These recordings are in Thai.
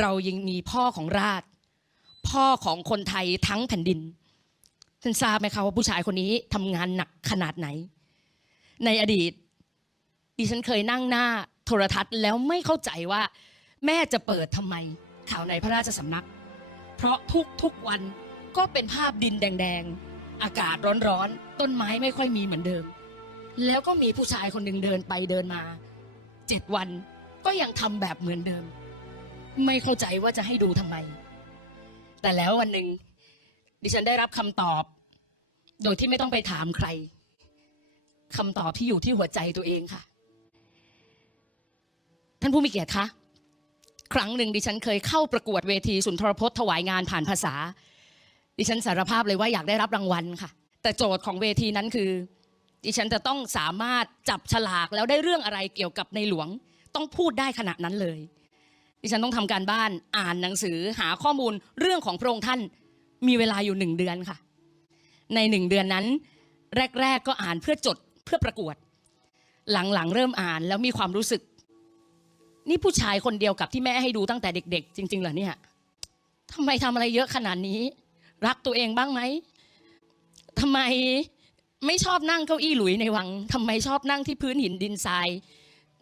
เรายังมีพ่อของราช พ่อของคนไทยทั้งแผ่นดินท่านทราบไหมคะว่าผู้ชายคนนี้ทำงานหนักขนาดไหน ในอดีต ดิฉันเคยนั่งหน้าโทรทัศน์แล้วไม่เข้าใจว่า แม่จะเปิดทำไม ข่าวในพระราชสำนัก เพราะทุกทุกๆวันก็เป็นภาพดินแดง ๆ อากาศร้อนๆ ต้นไม้ไม่ค่อยมีเหมือนเดิม แล้วก็มีผู้ชายคนหนึ่งเดินไปเดินมาเจ็ดวันก็ยังทำแบบเหมือนเดิม ไม่เข้าใจว่าจะให้ดูทำไม แต่แล้ววันหนึ่งดิฉันได้รับคำตอบ โดยที่ไม่ต้องไปถามใครคำตอบที่อยู่ที่หัวใจตัวเองค่ะ ท่านผู้มีเกียรติคะครั้งหนึ่งดิฉันเคยเข้าประกวดเวทีสุนทรพจน์ถวายงานผ่านภาษา ดิฉันสารภาพเลยว่าอยากได้รับรางวัลค่ะ แต่โจทย์ของเวทีนั้นคือ ดิฉันจะต้องสามารถจับฉลากแล้วได้เรื่องอะไรเกี่ยวกับในหลวง ต้องพูดได้ขนาดนั้นเลย ดิฉันต้องทำการบ้านอ่านหนังสือหาข้อมูลเรื่องของพระองค์ท่านมีเวลาอยู่หนึ่งเดือนค่ะ ในหนึ่งเดือนนั้น แรก ๆ ก็อ่านเพื่อจดเพื่อประกวด หลัง ๆ เริ่มอ่านแล้วมีความรู้สึก นี่ผู้ชายคนเดียวกับที่แม่ให้ดูตั้งแต่เด็ก ๆ จริง ๆ เหรอเนี่ยทำไมทำอะไรเยอะขนาดนี้ รักตัวเองบ้างไหมทำไมไม่ชอบนั่งเก้าอี้หลุยในวังทำไมชอบนั่งที่พื้นหินดินทราย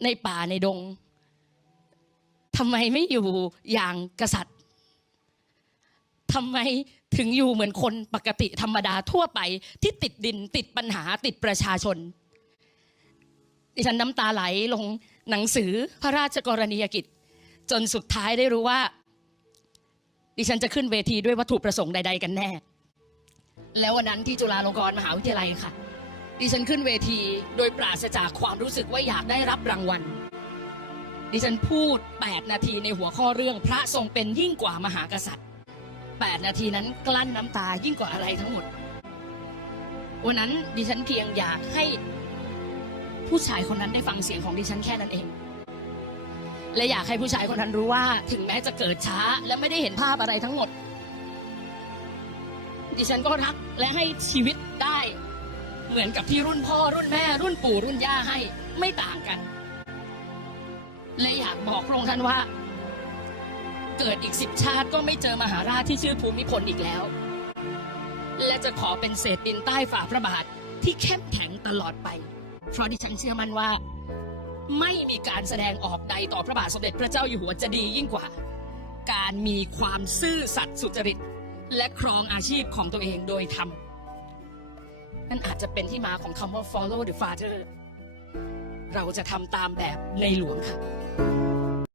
ในป่าในดง ทำไมไม่อยู่อย่างกษัตริย์ทำไมถึงอยู่เหมือนคนปกติธรรมดาทั่วไป ที่ติดดินติดปัญหาติดประชาชน ดิฉันน้ำตาไหลลงหนังสือพระราชกรณียกิจ จนสุดท้ายได้รู้ว่า ดิฉันจะขึ้นเวทีด้วยวัตถุประสงค์ใด ๆ กันแน่ แล้ววันนั้นที่จุฬาลงกรณ์มหาวิทยาลัยค่ะ ดิฉันขึ้นเวทีโดยปราศจากความรู้สึกว่าอยากได้รับรางวัล ดิฉันพูด 8 นาทีในหัวข้อเรื่องพระทรงเป็นยิ่งกว่ามหากษัตริย์ 8 นาทีนั้นกลั้นน้ำตายิ่งกว่าอะไรทั้งหมด วันนั้นดิฉันเพียงอยากให้ผู้ชายคนนั้นได้ฟังเสียงของดิฉันแค่นั้นเอง และอยากให้ผู้ชายคนนั้นรู้ว่าถึงแม้จะเกิดช้าและไม่ได้เห็นภาพอะไรทั้งหมด ดิฉันก็รักและให้ชีวิตได้ เหมือนกับที่รุ่นพ่อรุ่นแม่รุ่นปู่รุ่นย่าให้ไม่ต่างกัน บอกพระองค์ท่านว่า เกิดอีกสิบชาติก็ไม่เจอมหาราชที่ชื่อภูมิพลอีกแล้ว และจะขอเป็นเศษดินใต้ฝ่าพระบาทที่เข้มแข็งตลอดไป เพราะดิฉันเชื่อมั่นว่า ไม่มีการแสดงออกใดต่อพระบาทสมเด็จพระเจ้าอยู่หัวจะดียิ่งกว่า การมีความซื่อสัตย์สุจริต และครองอาชีพของตัวเองโดยธรรมนั่นอาจจะเป็นที่มาของคำว่า follow the father เราจะทำตามแบบในหลวงค่ะ